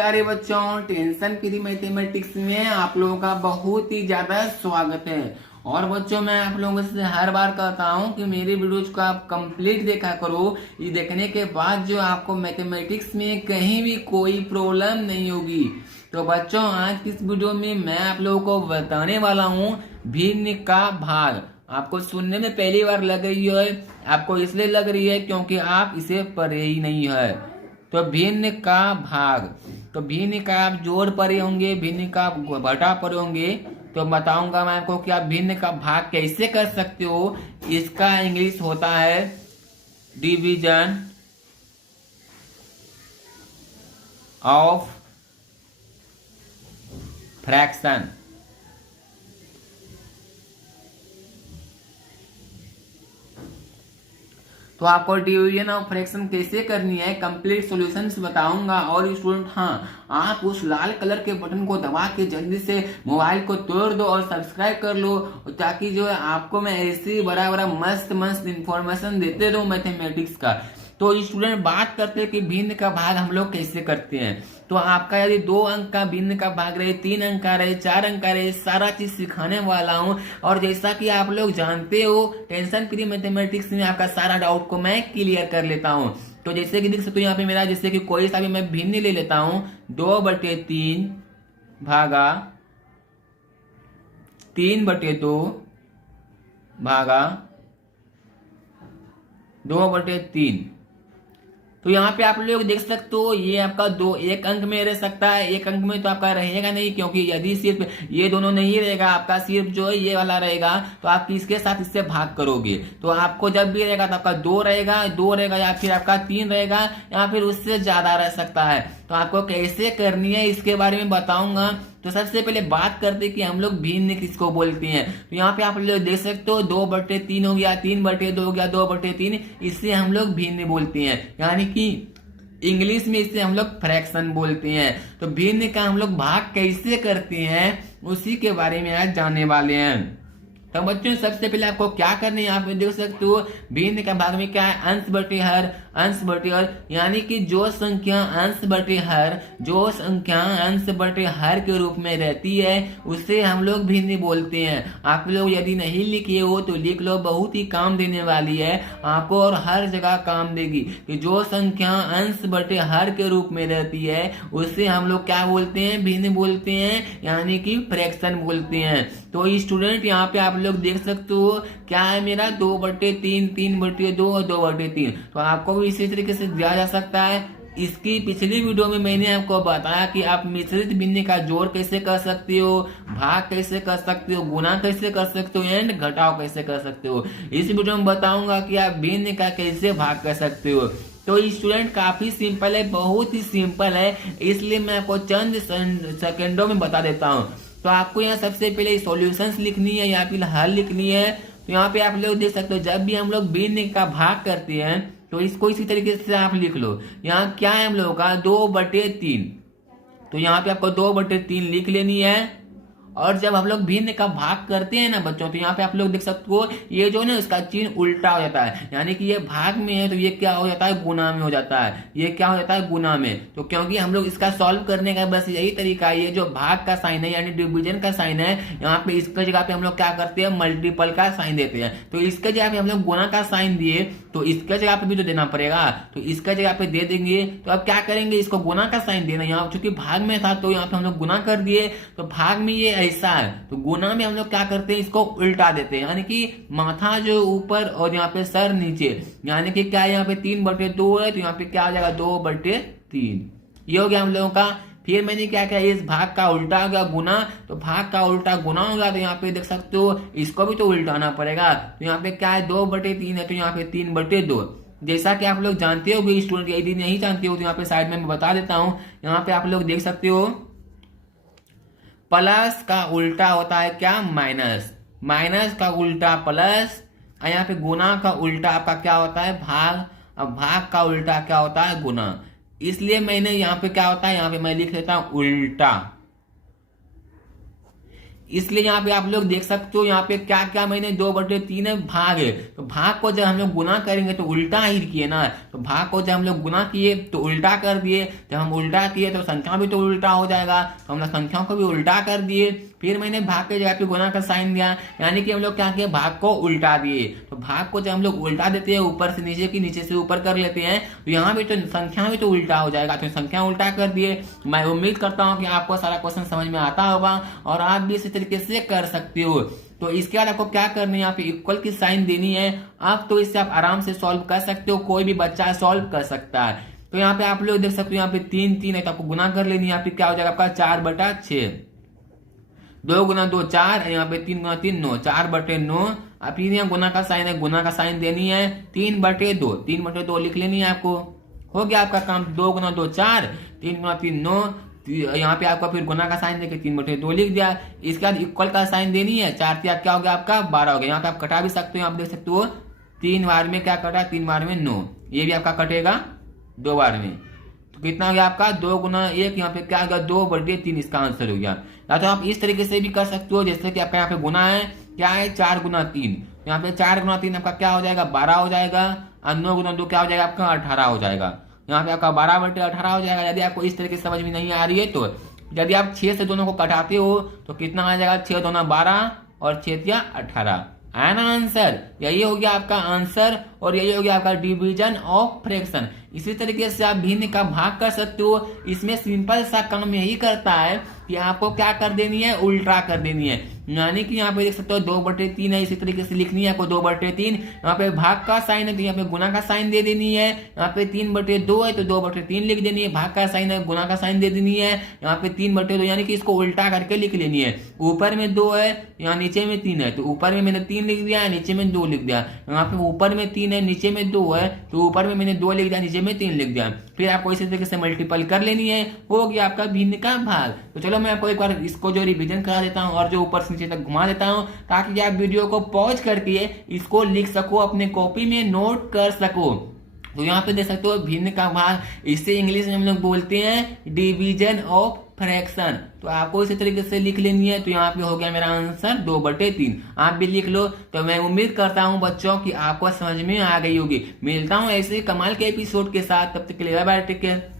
प्यारे बच्चों, tension free mathematics में आप लोगों का बहुत ही ज्यादा स्वागत है। और बच्चों, मैं आप लोगों से हर बार कहता हूं कि मेरी वीडियोज को आप कंप्लीट देखा करो। ये देखने के बाद जो आपको मैथमेटिक्स में कहीं भी कोई प्रॉब्लम नहीं होगी। तो बच्चों, आज की इस वीडियो में मैं आप लोगों को बताने वाला हूँ भिन्न का भाग। आपको सुनने में पहली बार लग रही है, आपको इसलिए लग रही है क्योंकि आप इसे पढ़े ही नहीं है। तो भिन्न का भाग, तो भिन्न का आप जोड़ पढ़े होंगे, भिन्न का घटा पढ़े होंगे। तो बताऊंगा मैं आपको कि आप भिन्न का भाग कैसे कर सकते हो। इसका इंग्लिश होता है डिवीजन ऑफ फ्रैक्शन। तो आपको डिवीजन ऑफ फ्रैक्शन कैसे करनी है, कंप्लीट सॉल्यूशंस बताऊंगा। और स्टूडेंट, हाँ, आप उस लाल कलर के बटन को दबा के जल्दी से मोबाइल को तोड़ दो और सब्सक्राइब कर लो, ताकि जो है आपको मैं ऐसी बड़ा बड़ा मस्त मस्त इंफॉर्मेशन देते रहूं मैथमेटिक्स का। तो स्टूडेंट, बात करते हैं कि भिन्न का भाग हम लोग कैसे करते हैं। तो आपका यदि 2 अंक का भिन्न का भाग रहे, 3 अंक का रहे, 4 अंक का रहे, सारा चीज सिखाने वाला हूं। और जैसा कि आप लोग जानते हो, टेंशन फ्री मैथमेटिक्स में आपका सारा डाउट को मैं क्लियर कर लेता हूं। तो जैसे कि देख सकते हो यहाँ पे मेरा, जैसे कि कोई सा भी मैं भिन्न ले लेता हूं, 2/3 भागा 3/2 भागा 2/3। तो यहाँ पे आप लोग देख सकते हो, ये आपका 1 अंक में रह सकता है, 1 अंक में तो आपका रहेगा नहीं, क्योंकि यदि सिर्फ ये दोनों नहीं रहेगा, आपका सिर्फ जो है ये वाला रहेगा, तो आप किसके साथ इससे भाग करोगे। तो आपको जब भी रहेगा तो आपका 2 रहेगा या फिर आपका 3 रहेगा, या फिर उससे ज्यादा रह सकता है। तो आपको कैसे करनी है इसके बारे में बताऊंगा। तो सबसे पहले बात करते हैं कि हम लोग भिन्न किसको बोलते हैं। तो यहाँ पे आप लोग देख सकते हो, 2/3 हो गया, 3/2 हो गया, 2/3, इससे हम लोग भिन्न बोलते हैं, यानी कि इंग्लिश में इसे हम लोग फ्रैक्शन बोलते हैं। तो भिन्न का हम लोग भाग कैसे करते हैं, उसी के बारे में आज जानने वाले हैं। तो बच्चों, सबसे पहले आपको क्या करना है, आप देख सकते हो भिन्न का भाग में क्या है, अंश बटे हर, अंश बटे हर, यानी कि जो संख्या अंश बटे हर के रूप में रहती है, उसे हम लोग भिन्न बोलते हैं। आप लोग यदि नहीं लिखे हो तो लिख लो, बहुत ही काम देने वाली है आपको और हर जगह काम देगी। कि जो संख्या अंश बटे हर के रूप में रहती है, उसे हम लोग क्या बोलते हैं, भिन्न बोलते हैं, यानी कि फ्रैक्शन बोलते हैं। तो स्टूडेंट, यहाँ पे आप लोग देख सकते हो क्या है मेरा, 2/3, 3/2 और 2/3। तो आपको भी इसी तरीके से दिया जा सकता है। इसकी पिछली वीडियो में मैंने आपको बताया कि आप मिश्रित भिन्न का जोड़ कैसे कर सकते हो, भाग कैसे कर सकते हो, गुणा कैसे कर सकते हो, एंड घटाव कैसे कर सकते हो। इस वीडियो में बताऊंगा कि आप भिन्न का कैसे भाग कर सकते हो। तो स्टूडेंट, काफी सिंपल है, बहुत ही सिंपल है, इसलिए मैं आपको चंद सेकेंडों में बता देता हूँ। तो आपको यहाँ सबसे पहले सॉल्यूशंस लिखनी है या फिर हल लिखनी है। तो यहाँ पे आप लोग देख सकते हो, जब भी हम लोग भिन्न का भाग करते हैं तो इसको इसी तरीके से आप लिख लो। यहाँ क्या है हम लोगों का, 2/3। तो यहाँ पे आपको 2/3 लिख लेनी है। और जब हम लोग भिन्न का भाग करते हैं ना बच्चों, तो यहाँ पे आप लोग देख सकते हो, ये जो ना इसका चिन्ह उल्टा हो जाता है, यानी कि ये भाग में है तो ये क्या हो जाता है, गुना में हो जाता है। ये क्या हो जाता है, गुना में। तो क्योंकि हम लोग इसका सॉल्व करने का बस यही तरीका है, ये जो भाग का साइन है यानी डिवीजन का साइन है, यहाँ पे इसके जगह पे हम लोग क्या करते हैं, मल्टीपल का साइन देते हैं। तो इसके जगह पे हम लोग गुना का साइन दिए, तो इसके जगह पे भी तो देना पड़ेगा, तो इसके जगह पे दे देंगे। तो अब क्या करेंगे, इसको गुना का साइन देना, यहाँ चूंकि भाग में था तो यहाँ पे हम लोग गुना कर दिए। तो भाग में ये ऐसा है, तो गुना में हम लोग क्या करते हैं, इसको उल्टा देते हैं, यानी कि माथा जो ऊपर और यहाँ पे सर नीचे, यानी कि क्या है, यहाँ पे 3/2 है, तो यहाँ पे क्या आ जाएगा, 2/3। ये हो गया हम लोगों का। फिर मैंने क्या किया, इस भाग का उल्टा हो गया गुना, तो भाग का उल्टा गुना होगा। तो यहाँ पे देख सकते हो, इसको भी तो उल्टाना पड़ेगा। तो यहाँ पे क्या है, 2/3 है, तो यहाँ पे 3/2। जैसा कि आप लोग जानते हो स्टूडेंट, यदि नहीं जानते हो तो यहाँ पे साइड में मैं बता देता हूँ। यहाँ पे आप लोग देख सकते हो, प्लस का उल्टा होता है क्या, माइनस, माइनस का उल्टा प्लस, यहाँ पे गुना का उल्टा आपका क्या होता है, भाग। अब भाग का उल्टा क्या होता है, गुना। इसलिए मैंने यहाँ पे क्या होता है, यहाँ पे मैं लिख लेता हूं उल्टा। इसलिए यहाँ पे आप लोग देख सकते हो यहाँ पे क्या क्या मैंने 2/3 है भाग है। तो भाग को जब हम लोग गुना करेंगे तो उल्टा ही किए ना, तो भाग को जब हम लोग गुना किए तो उल्टा कर दिए, जब हम उल्टा किए तो संख्या भी तो उल्टा हो जाएगा, तो हम लोग संख्याओं को भी उल्टा कर दिए। फिर मैंने भाग के जगह पे गुना का साइन दिया, यानी कि हम लोग क्या किए, भाग को उल्टा दिए। तो भाग को जब हम लोग उल्टा देते हैं ऊपर से नीचे की, नीचे से ऊपर कर लेते हैं, तो यहाँ भी तो संख्या भी तो उल्टा हो जाएगा, तो संख्या उल्टा कर दिए। मैं उम्मीद करता हूँ कि आपको सारा क्वेश्चन समझ में आता होगा और आप भी इसी तरीके से कर सकते हो। तो इसके बाद आपको क्या करना है, यहाँ पे इक्वल की साइन देनी है। आप तो इससे आप आराम से सॉल्व कर सकते हो, कोई भी बच्चा सॉल्व कर सकता है। तो यहाँ पे आप लोग देख सकते हो यहाँ पे 3 है, तो आपको गुना कर लेनी है। यहाँ पे क्या हो जाएगा आपका 4/6, 2 गुना 2 4, यहाँ पे 3 गुना 3 9, 4/9। अब फिर यहाँ गुना का साइन है, गुना का साइन देनी है 3/2, 3/2 लिख लेनी है आपको। हो गया आपका काम, 2 गुना 2 4, 3 गुना 3 9। यहाँ पे आपका फिर गुना का साइन देके 3/2 लिख दिया। इसके बाद इक्वल का साइन देनी है, 4 क्या हो गया आपका 12 हो गया। यहाँ पे आप कटा भी सकते हो, आप देख सकते हो 3 बार में क्या कटा, 3 बार में 9, ये भी आपका कटेगा 2 बार में। तो कितना हो गया आपका 2 गुना 1, यहाँ पे क्या हो गया 2/3, इसका आंसर हो गया। या तो आप इस तरीके से भी कर सकते हो, जैसे कि आपका यहाँ पे गुना है क्या है 4 गुना 3, यहाँ पे 4 गुना 3 आपका क्या हो जाएगा 12 हो जाएगा, और 9 गुना 2 क्या हो जाएगा आपका 18 हो जाएगा। यहाँ पे आपका 12/18 हो जाएगा। यदि आपको इस तरीके से समझ में नहीं आ रही है तो यदि आप 6 से दोनों को कटाते हो तो कितना आ जाएगा, 6 दूना 12 और 6 18, है ना आंसर। यही हो गया आपका आंसर और यही हो गया आपका डिवीजन ऑफ फ्रैक्शन। इसी तरीके से आप भिन्न का भाग कर सकते हो। इसमें सिंपल सा काम यही करता है कि आपको क्या कर देनी है, उल्टा कर देनी है। यानी कि यहाँ पे देख सकते हो 2/3 है, इसी तरीके से लिखनी है आपको 2/3। यहाँ पे भाग का साइन है तो यहाँ पे गुना का साइन दे देनी है। यहाँ पे 3/2 है तो 2/3 लिख देनी है। भाग का साइन है, गुना का साइन दे देनी है। यहाँ पे 3/2 यानी कि इसको उल्टा करके लिख लेनी है। ऊपर में 2 है, यहाँ नीचे में 3 है, तो ऊपर में मैंने 3 लिख दिया, नीचे में 2 लिख दिया। यहाँ पे ऊपर में 3 है, नीचे में 2 है, तो ऊपर में मैंने 2 लिख दिया, नीचे में 3 लिख दिया। फिर आपको इसी तरीके से मल्टीपल कर लेनी है, हो गया आपका भिन्न का भाग। तो चलो मैं आपको एक बार इसको जो रिवीजन करा देता हूँ और जो ऊपर से नीचे तक घुमा देता हूँ, ताकि आप वीडियो को पॉज करके इसको लिख सको, अपने कॉपी में नोट कर सको। तो यहाँ पे देख सकते हो भिन्न का भाग, इसे इंग्लिश में हम लोग बोलते हैं डिवीजन ऑफ फ्रैक्शन। तो आपको इसी तरीके से लिख लेनी है। तो यहाँ पे हो गया मेरा आंसर 2/3। आप भी लिख लो। तो मैं उम्मीद करता हूँ बच्चों कि आपको समझ में आ गई होगी। मिलता हूँ ऐसे कमाल के एपिसोड के साथ, तब तक के लिए बाय बाय, टेक केयर।